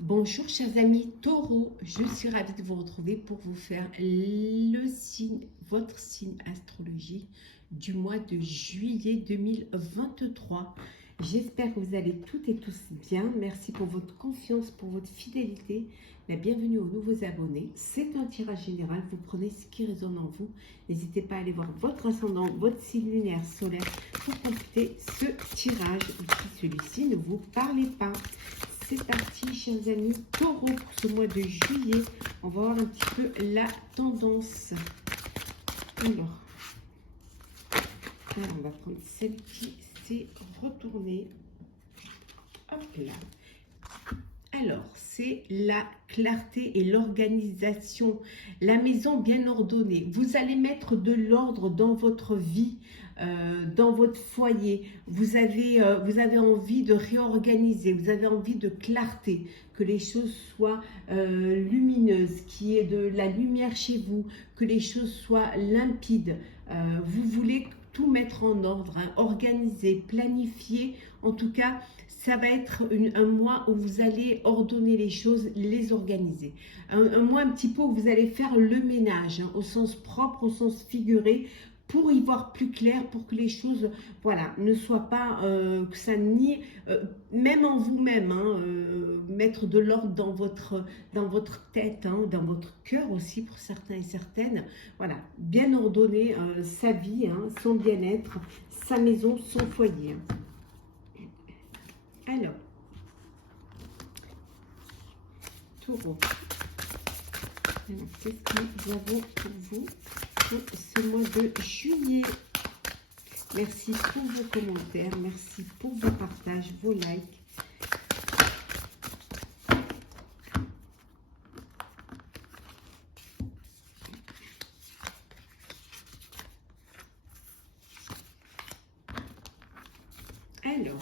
Bonjour chers amis Taureau, je suis ravie de vous retrouver pour vous faire le signe, votre signe astrologique du mois de juillet 2023. J'espère que vous allez toutes et tous bien. Merci pour votre confiance, pour votre fidélité. La bienvenue aux nouveaux abonnés. C'est un tirage général. Vous prenez ce qui résonne en vous. N'hésitez pas à aller voir votre ascendant, votre signe lunaire solaire pour compléter ce tirage. Si celui-ci ne vous parlez pas. C'est parti, chers amis Taureau, pour ce mois de juillet. On va voir un petit peu la tendance. Alors, on va prendre celle qui s'est retournée. Hop là. Alors, c'est la clarté et l'organisation, la maison bien ordonnée. Vous allez mettre de l'ordre dans votre vie, dans votre foyer. Vous avez envie de réorganiser, vous avez envie de clarté, que les choses soient lumineuses, qu'il y ait de la lumière chez vous, que les choses soient limpides. Vous voulez tout mettre en ordre, hein, organiser, planifier. En tout cas, ça va être un mois où vous allez ordonner les choses, les organiser. Un mois un petit peu où vous allez faire le ménage, hein, au sens propre, au sens figuré, pour y voir plus clair, pour que les choses, voilà, ne soient pas, que ça nie, même en vous-même, hein, mettre de l'ordre dans votre tête, hein, dans votre cœur aussi pour certains et certaines. Voilà, bien ordonner sa vie, hein, son bien-être, sa maison, son foyer. Alors, Taureau, qu'est-ce que nous avons pour vous pour ce mois de juillet? Merci pour vos commentaires, merci pour vos partages, vos likes. Alors,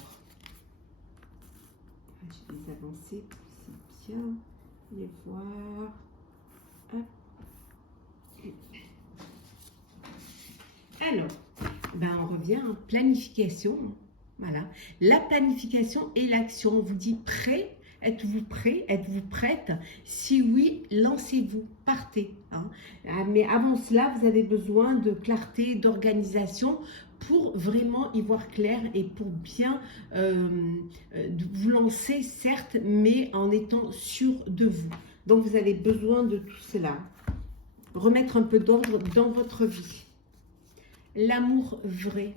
je vais avancer pour aussi bien les voir. Hop. Alors, ben on revient à planification. Voilà, la planification et l'action. On vous dit prêt. Êtes-vous prêt? Êtes-vous prête? Si oui, lancez-vous, partez. Hein. Mais avant cela, vous avez besoin de clarté, d'organisation pour vraiment y voir clair et pour bien vous lancer, certes, mais en étant sûr de vous. Donc, vous avez besoin de tout cela. Remettre un peu d'ordre dans votre vie. L'amour vrai.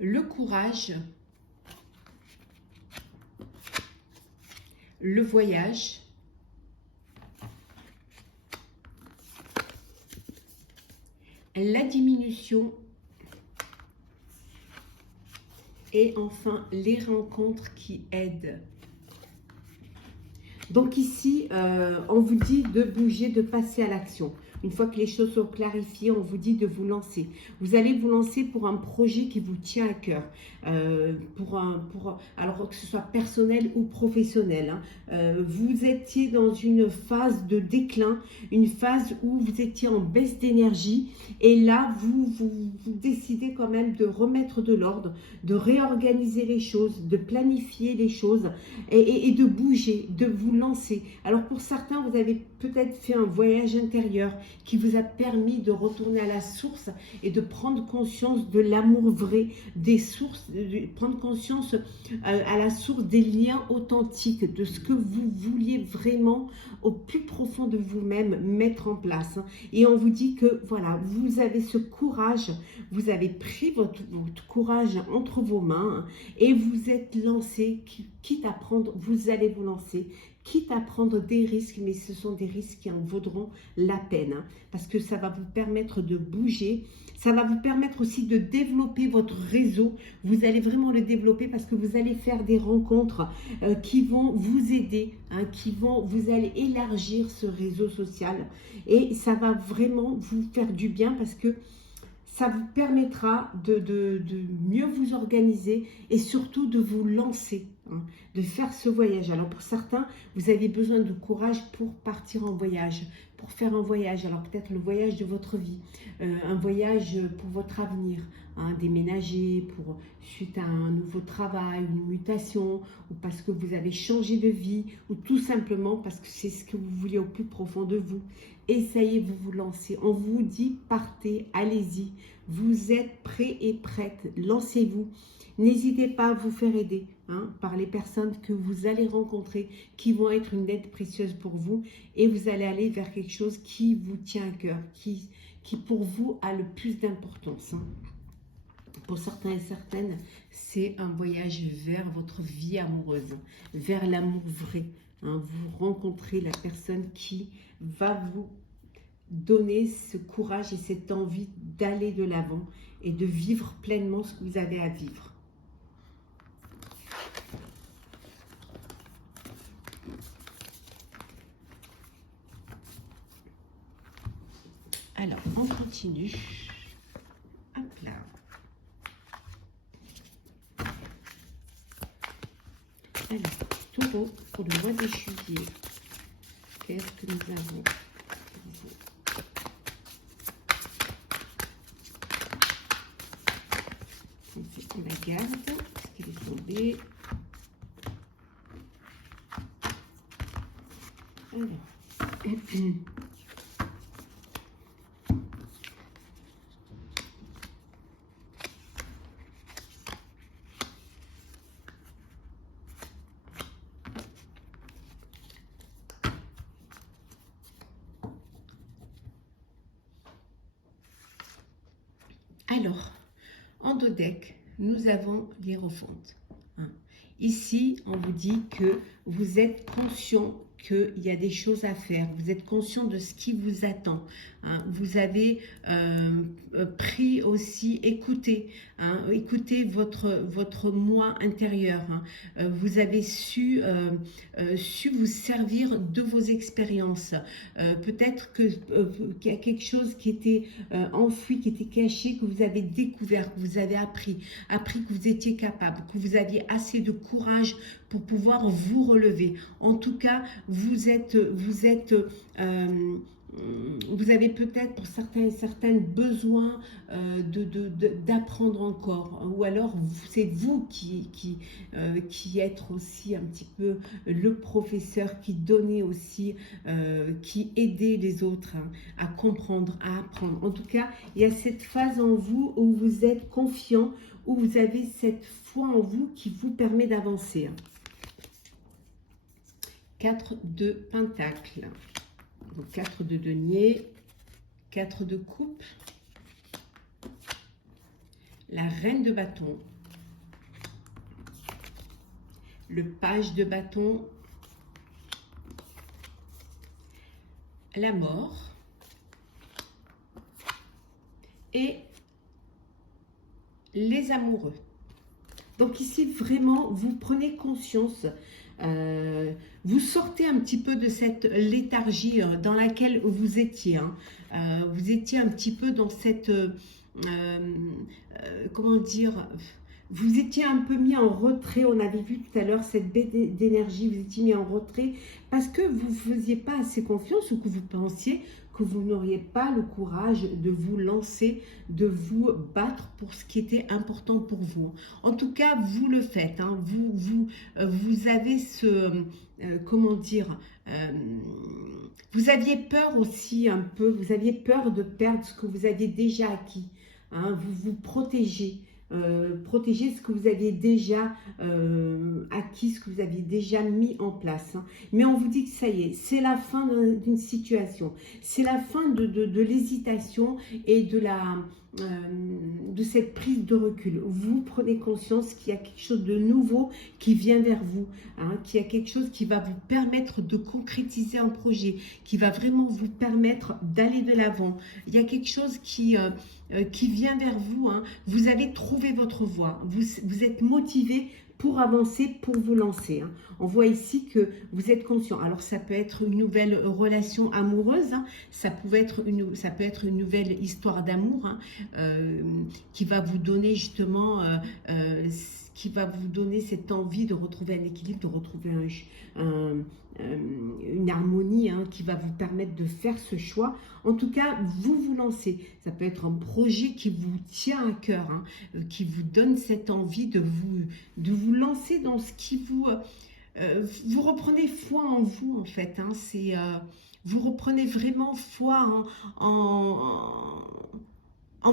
Le courage. Le voyage. La diminution. Et enfin, les rencontres qui aident. Donc ici, on vous dit de bouger, de passer à l'action. Une fois que les choses sont clarifiées, on vous dit de vous lancer. Vous allez vous lancer pour un projet qui vous tient à cœur. Alors que ce soit personnel ou professionnel. Hein. Vous étiez dans une phase de déclin, une phase où vous étiez en baisse d'énergie. Et là, vous décidez quand même de remettre de l'ordre, de réorganiser les choses, de planifier les choses et de bouger, de vous lancer. Alors pour certains, vous avez peut-être fait un voyage intérieur qui vous a permis de retourner à la source et de prendre conscience de l'amour vrai, des sources, de prendre conscience à la source des liens authentiques, de ce que vous vouliez vraiment au plus profond de vous-même mettre en place. Et on vous dit que voilà, vous avez ce courage, vous avez pris votre courage entre vos mains et vous êtes lancé, quitte à prendre, vous allez vous lancer, quitte à prendre des risques, mais ce sont des risques qui en vaudront la peine, hein, parce que ça va vous permettre de bouger, ça va vous permettre aussi de développer votre réseau. Vous allez vraiment le développer parce que vous allez faire des rencontres qui vont vous aider, hein, vous allez élargir ce réseau social et ça va vraiment vous faire du bien parce que ça vous permettra de mieux vous organiser et surtout de vous lancer. hein, de faire ce voyage. Alors pour certains, vous avez besoin de courage pour partir en voyage, pour faire un voyage. Alors peut-être le voyage de votre vie, un voyage pour votre avenir, hein, déménager pour, suite à un nouveau travail, une mutation, ou parce que vous avez changé de vie, ou tout simplement parce que c'est ce que vous voulez au plus profond de vous. Essayez, vous vous lancez. On vous dit partez, allez-y. Vous êtes prêts et prêtes. Lancez-vous. N'hésitez pas à vous faire aider, hein, par les personnes que vous allez rencontrer, qui vont être une aide précieuse pour vous, et vous allez aller vers quelque chose qui vous tient à cœur, qui pour vous a le plus d'importance, hein. Pour certains et certaines, c'est un voyage vers votre vie amoureuse, vers l'amour vrai, hein. Vous rencontrez la personne qui va vous donner ce courage et cette envie d'aller de l'avant et de vivre pleinement ce que vous avez à vivre. Alors, on continue. Hop là. Alors, Taureau, pour le mois de juillet, qu'est-ce que nous avons pour vous? On la garde, parce qu'il est tombé. Alors, en dos deck, nous avons l'Hiérophante, hein. Ici, on vous dit que vous êtes conscient qu'il y a des choses à faire. Vous êtes conscient de ce qui vous attend, hein. Vous avez pris aussi, écoutez, hein, écoutez votre moi intérieur, hein. Vous avez su vous servir de vos expériences. Peut-être qu'il y a quelque chose qui était enfoui, qui était caché, que vous avez découvert, que vous avez appris que vous étiez capable, que vous aviez assez de courage pour pouvoir vous relever. En tout cas, vous avez peut-être pour certains et certaines besoin d'apprendre encore, ou alors c'est vous qui êtes aussi un petit peu le professeur, qui donnez aussi, qui aidez les autres, hein, à comprendre, à apprendre. En tout cas, il y a cette phase en vous où vous êtes confiant, où vous avez cette foi en vous qui vous permet d'avancer. 4 de Pentacles, donc 4 de denier, 4 de coupe, la reine de bâton, le page de bâton, la mort et les amoureux. Donc ici, vraiment, vous prenez conscience, vous sortez un petit peu de cette léthargie dans laquelle vous étiez, hein. Vous étiez un petit peu dans cette, comment dire, vous étiez un peu mis en retrait. On avait vu tout à l'heure cette baisse d'énergie, vous étiez mis en retrait parce que vous ne faisiez pas assez confiance, ou que vous pensiez que vous n'auriez pas le courage de vous lancer, de vous battre pour ce qui était important pour vous. En tout cas, vous le faites, hein. Vous avez ce, comment dire, vous aviez peur aussi un peu, vous aviez peur de perdre ce que vous aviez déjà acquis, hein. Vous vous protégez. Protéger ce que vous aviez déjà acquis, ce que vous aviez déjà mis en place, hein. Mais on vous dit que ça y est, c'est la fin d'une situation, c'est la fin de l'hésitation et de cette prise de recul. Vous prenez conscience qu'il y a quelque chose de nouveau qui vient vers vous, hein, qu'il y a quelque chose qui va vous permettre de concrétiser un projet, qui va vraiment vous permettre d'aller de l'avant. Il y a quelque chose qui vient vers vous, hein. Vous avez trouvé votre voie, vous êtes motivé pour avancer, pour vous lancer, hein. On voit ici que vous êtes conscient. Alors ça peut être une nouvelle relation amoureuse, hein. Ça peut être une nouvelle histoire d'amour, hein, qui va vous donner justement qui va vous donner cette envie de retrouver un équilibre, de retrouver une harmonie, hein, qui va vous permettre de faire ce choix. En tout cas, vous lancez. Ça peut être un projet qui vous tient à cœur, hein, qui vous donne cette envie de vous lancer dans ce qui vous... vous reprenez foi en vous, en fait. Hein, vous reprenez vraiment foi en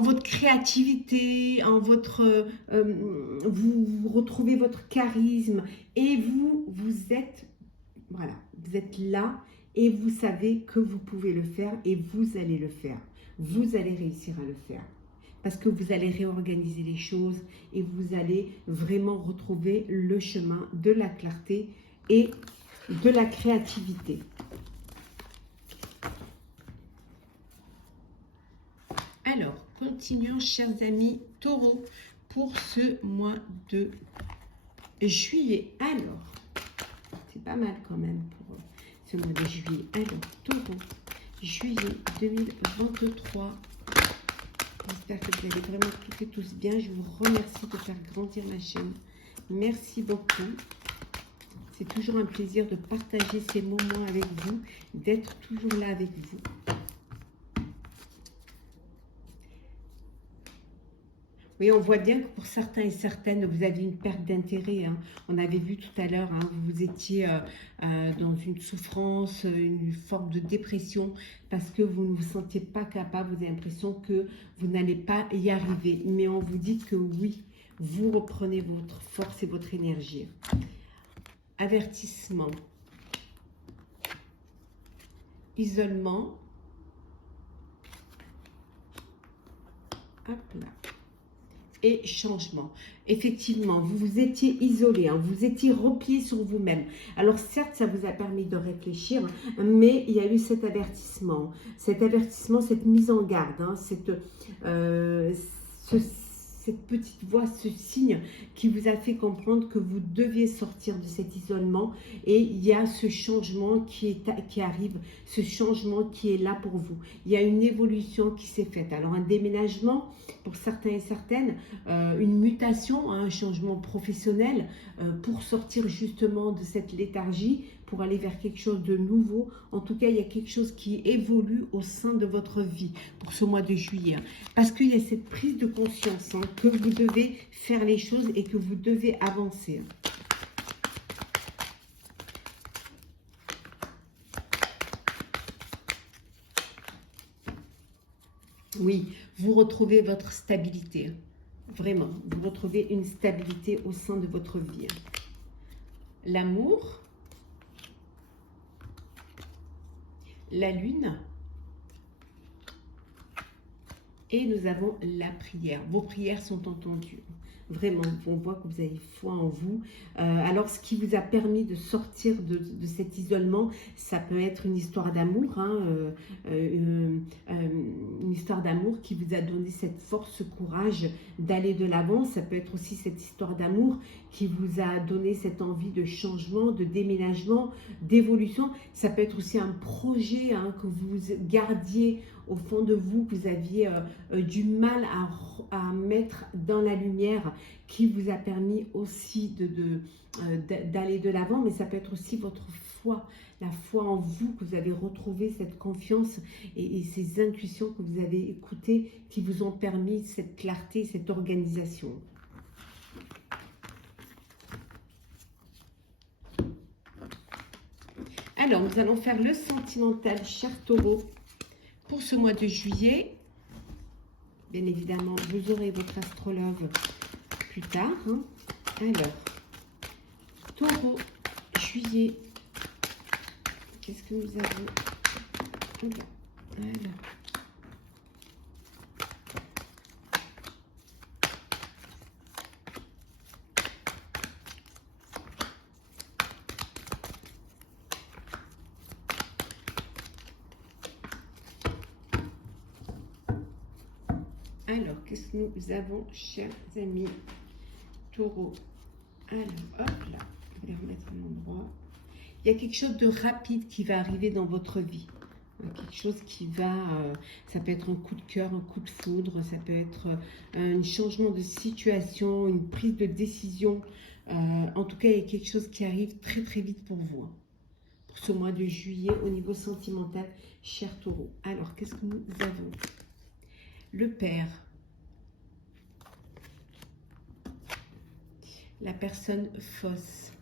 votre créativité, vous retrouvez votre charisme et vous êtes, voilà, vous êtes là et vous savez que vous pouvez le faire et vous allez le faire. Vous allez réussir à le faire parce que vous allez réorganiser les choses et vous allez vraiment retrouver le chemin de la clarté et de la créativité. Alors, continuons, chers amis taureaux, pour ce mois de juillet. Alors, c'est pas mal quand même pour ce mois de juillet. Alors, taureau, juillet 2023. J'espère que vous allez vraiment toutes et tous bien. Je vous remercie de faire grandir ma chaîne. Merci beaucoup. C'est toujours un plaisir de partager ces moments avec vous, d'être toujours là avec vous. Oui, on voit bien que pour certains et certaines, vous avez une perte d'intérêt. Hein. On avait vu tout à l'heure, hein, vous étiez dans une souffrance, une forme de dépression, parce que vous ne vous sentiez pas capable, vous avez l'impression que vous n'allez pas y arriver. Mais on vous dit que oui, vous reprenez votre force et votre énergie. Avertissement. Isolement. Hop là. Et changement. Effectivement, vous vous étiez isolé, hein, vous étiez replié sur vous-même. Alors certes, ça vous a permis de réfléchir, mais il y a eu cet avertissement, cette mise en garde, hein, cette petite voix, ce signe qui vous a fait comprendre que vous deviez sortir de cet isolement et il y a ce changement qui arrive, ce changement qui est là pour vous. Il y a une évolution qui s'est faite. Alors un déménagement pour certains et certaines, une mutation, hein, un changement professionnel pour sortir justement de cette léthargie, pour aller vers quelque chose de nouveau. En tout cas, il y a quelque chose qui évolue au sein de votre vie pour ce mois de juillet. Hein, parce qu'il y a cette prise de conscience, hein, que vous devez faire les choses et que vous devez avancer. Oui, vous retrouvez votre stabilité. Vraiment, vous retrouvez une stabilité au sein de votre vie. L'amour. La lune et nous avons la prière. Vos prières sont entendues. Vraiment, on voit que vous avez foi en vous. Alors, ce qui vous a permis de sortir de cet isolement, ça peut être une histoire d'amour, hein, une histoire d'amour qui vous a donné cette force, ce courage d'aller de l'avant. Ça peut être aussi cette histoire d'amour qui vous a donné cette envie de changement, de déménagement, d'évolution. Ça peut être aussi un projet, hein, que vous gardiez au fond de vous, que vous aviez du mal à mettre dans la lumière, qui vous a permis aussi d'aller de l'avant. Mais ça peut être aussi votre foi, la foi en vous, que vous avez retrouvé cette confiance et ces intuitions que vous avez écoutées, qui vous ont permis cette clarté, cette organisation. Alors, nous allons faire le sentimental, cher taureau, pour ce mois de juillet. Bien évidemment, vous aurez votre astrologue plus tard. Hein. Alors, taureau, juillet. Qu'est-ce que nous avons? Voilà. Alors, qu'est-ce que nous avons, chers amis taureaux? Alors, hop là, je vais les remettre à l'endroit. Il y a quelque chose de rapide qui va arriver dans votre vie. Quelque chose qui va, ça peut être un coup de cœur, un coup de foudre, ça peut être un changement de situation, une prise de décision. En tout cas, il y a quelque chose qui arrive très très vite pour vous, hein, pour ce mois de juillet au niveau sentimental, cher Taureau. Alors, qu'est-ce que nous avons? Le père, la personne fausse,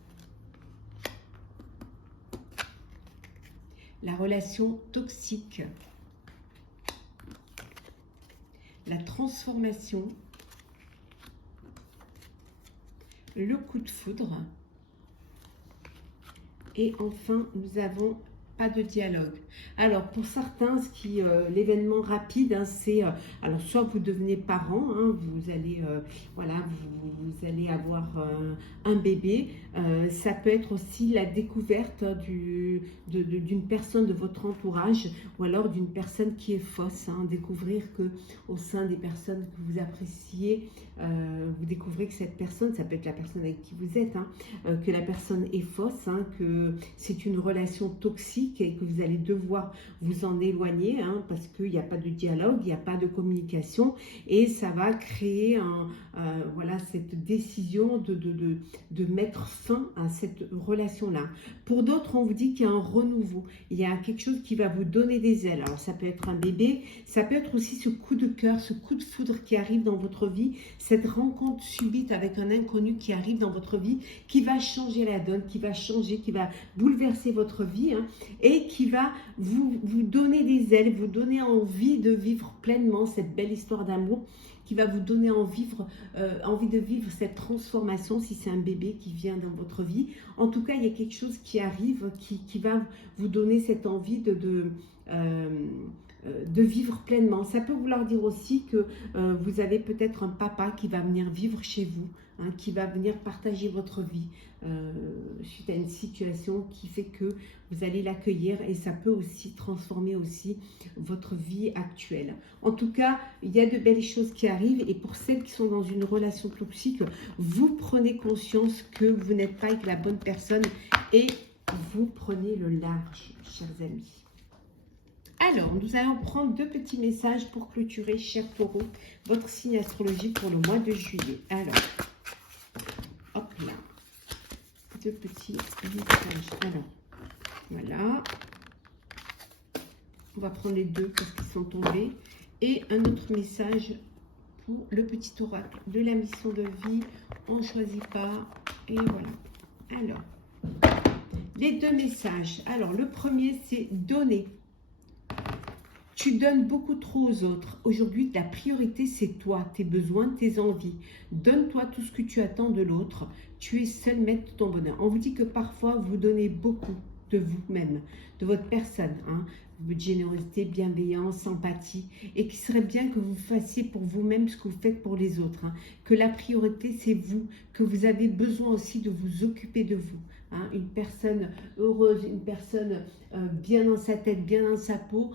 la relation toxique, la transformation, le coup de foudre, et enfin nous avons pas de dialogue. Alors pour certains, l'événement rapide, hein, c'est alors soit vous devenez parent, hein, vous allez voilà, vous allez avoir un bébé. Ça peut être aussi la découverte d'une personne de votre entourage, ou alors d'une personne qui est fausse, hein. Découvrir que au sein des personnes que vous appréciez, vous découvrez que cette personne, ça peut être la personne avec qui vous êtes, hein, que la personne est fausse, hein, que c'est une relation toxique et que vous allez devoir vous en éloigner, hein, parce qu'il n'y a pas de dialogue, il n'y a pas de communication, et ça va créer voilà, cette décision de mettre fin à cette relation-là. Pour d'autres, on vous dit qu'il y a un renouveau, il y a quelque chose qui va vous donner des ailes. Alors ça peut être un bébé, ça peut être aussi ce coup de cœur, ce coup de foudre qui arrive dans votre vie, cette rencontre subite avec un inconnu qui arrive dans votre vie, qui va changer la donne, qui va changer, qui va bouleverser votre vie, hein, et qui va vous donner des ailes, vous donner envie de vivre pleinement cette belle histoire d'amour, qui va vous donner envie de vivre cette transformation si c'est un bébé qui vient dans votre vie. En tout cas, il y a quelque chose qui arrive, qui va vous donner cette envie de vivre pleinement. Ça peut vouloir dire aussi que vous avez peut-être un papa qui va venir vivre chez vous, hein, qui va venir partager votre vie suite à une situation qui fait que vous allez l'accueillir, et ça peut aussi transformer aussi votre vie actuelle. En tout cas, il y a de belles choses qui arrivent, et pour celles qui sont dans une relation toxique, vous prenez conscience que vous n'êtes pas avec la bonne personne et vous prenez le large, chers amis. Alors, nous allons prendre deux petits messages pour clôturer, cher Taureau, votre signe astrologique pour le mois de juillet. Alors, hop là, deux petits messages. Alors, voilà. On va prendre les deux parce qu'ils sont tombés. Et un autre message pour le petit oracle de la mission de vie. On ne choisit pas. Et voilà. Alors, les deux messages. Alors, le premier, c'est donner. Tu donnes beaucoup trop aux autres. Aujourd'hui, ta priorité, c'est toi, tes besoins, tes envies. Donne-toi tout ce que tu attends de l'autre. Tu es seul maître de ton bonheur. On vous dit que parfois, vous donnez beaucoup de vous-même, de votre personne, hein, votre générosité, bienveillance, empathie, et qu'il serait bien que vous fassiez pour vous-même ce que vous faites pour les autres, hein, que la priorité, c'est vous, que vous avez besoin aussi de vous occuper de vous. Hein, une personne heureuse, une personne bien dans sa tête, bien dans sa peau,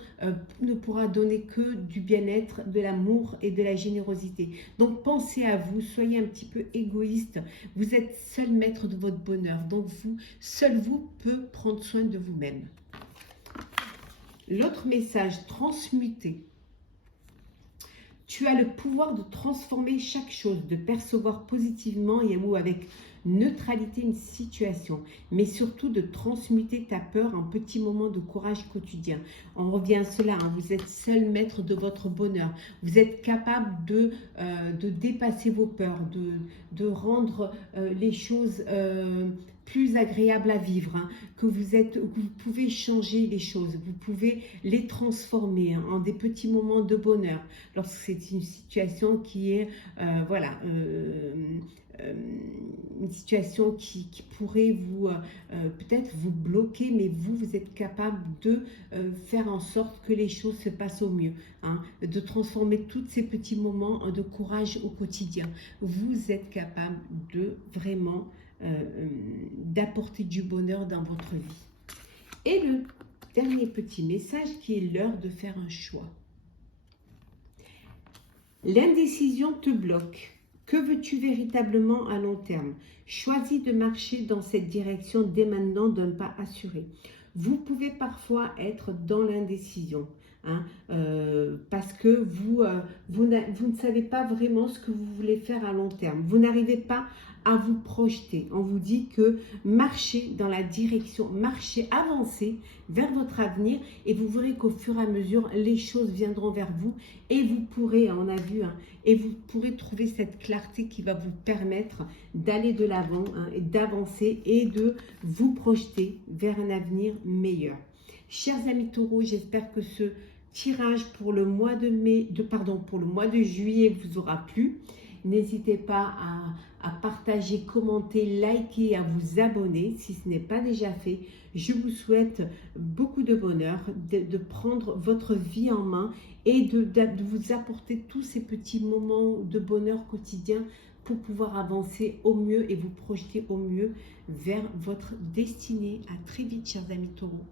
ne pourra donner que du bien-être, de l'amour et de la générosité. Donc pensez à vous, soyez un petit peu égoïste. Vous êtes seul maître de votre bonheur. Donc seul vous peut prendre soin de vous-même. L'autre message, transmuter. Tu as le pouvoir de transformer chaque chose, de percevoir positivement et ou avec neutralité une situation, mais surtout de transmuter ta peur en petits moments de courage quotidien. On revient à cela, hein, vous êtes seul maître de votre bonheur. Vous êtes capable de dépasser vos peurs, de rendre les choses plus agréables à vivre, hein, que vous pouvez changer les choses, vous pouvez les transformer, hein, en des petits moments de bonheur. Lorsque c'est une situation qui est, voilà, une situation qui pourrait vous peut-être vous bloquer, mais vous êtes capable de faire en sorte que les choses se passent au mieux, hein, de transformer tous ces petits moments de courage au quotidien. Vous êtes capable de vraiment d'apporter du bonheur dans votre vie. Et le dernier petit message qui est l'heure de faire un choix. L'indécision te bloque. Que veux-tu véritablement à long terme? Choisis de marcher dans cette direction dès maintenant d'un pas assuré. Vous pouvez parfois être dans l'indécision, hein, parce que vous ne savez pas vraiment ce que vous voulez faire à long terme. Vous n'arrivez pas à vous projeter. On vous dit que marchez dans la direction, marchez, avancez vers votre avenir et vous verrez qu'au fur et à mesure, les choses viendront vers vous et vous pourrez, on a vu, hein, et vous pourrez trouver cette clarté qui va vous permettre d'aller de l'avant, hein, et d'avancer et de vous projeter vers un avenir meilleur. Chers amis taureaux, j'espère que ce tirage pour le mois de pour le mois de juillet vous aura plu. N'hésitez pas à partager, commenter, liker, à vous abonner si ce n'est pas déjà fait. Je vous souhaite beaucoup de bonheur, de prendre votre vie en main et de vous apporter tous ces petits moments de bonheur quotidien pour pouvoir avancer au mieux et vous projeter au mieux vers votre destinée. À très vite, chers amis taureaux.